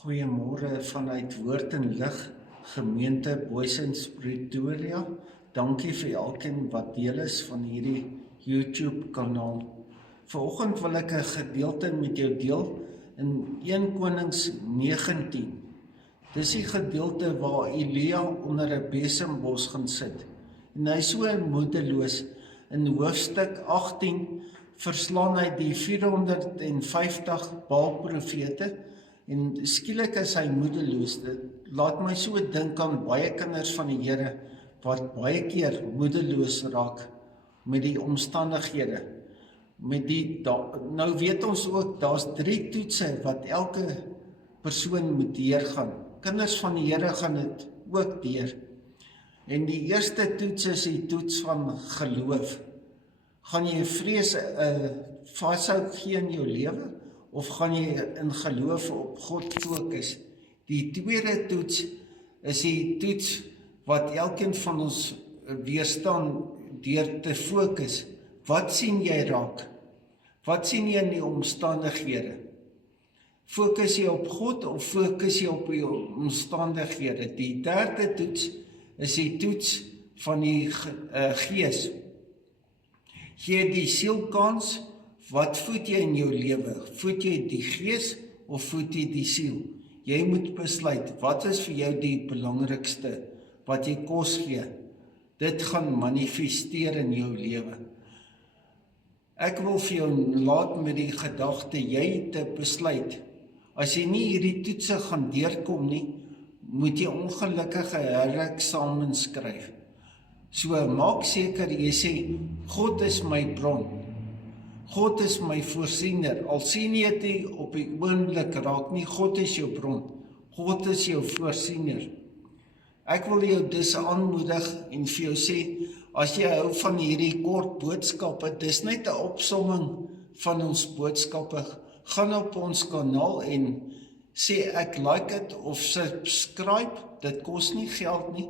Goeiemôre vanuit Woord en Lig, gemeente Boysens Pretoria. Dankie vir elkeen wat deel is van hierdie YouTube kanaal. Vanoggend wil ek 'n gedeelte met jou deel in 1 Konings 19. Dis die gedeelte waar Elia onder 'n besembos gaan sit. En hy is so moedeloos. In hoofstuk 18 verslaan hy die 450 Baal-profete. En skielik is hy moedeloos. Dit laat my so dink aan baie kinders van die Here wat baie keer moedeloos raak met die omstandighede. Nou weet ons ook, daar's 3 toetse wat elke persoon moet deurgaan. Kinders van die Here gaan dit ook deur. En die eerste toets is die toets van geloof. Gaan jy vrees vashou gee in jou lewe? Of gaan jy in geloof op God fokus? Die tweede toets is die toets wat elkeen van ons weerstaan deur te fokus. Wat sien jy raak? Wat sien jy in die omstandighede? Fokus jy op God of fokus jy op die omstandighede? Die derde toets is die toets van die gees. Gee die siel kans. Wat voed jy in jou lewe? Voed jy die gees of voed jy die siel? Jy moet besluit, wat is vir jou die belangrikste wat jy kos gee? Dit gaan manifesteer in jou lewe. Ek wil vir jou laat met die gedagte, jy te besluit. As jy nie hierdie toetse gaan deurkom nie, moet jy ongelukkige hereksamen skryf. So maak seker jy sê, God is my bron. God is my voorsiener, al sien jy dit op die oomblik raak nie, God is jou bron, God is jou voorsiener. Ek wil jou dus aanmoedig en vir jou sê, as jy hou van hierdie kort boodskappe, dis net 'n opsomming van ons boodskappe, gaan op ons kanaal en sê ek like dit of subscribe, dit kos nie geld nie,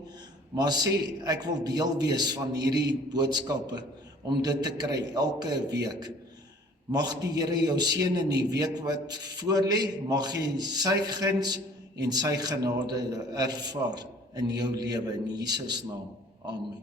maar sê ek wil deel wees van hierdie boodskappe, om dit te kry elke week. Mag die Here jou seën in die week wat voorlê, mag jy sy guns en sy genade ervaar in jou lewe, in Jesus naam. Amen.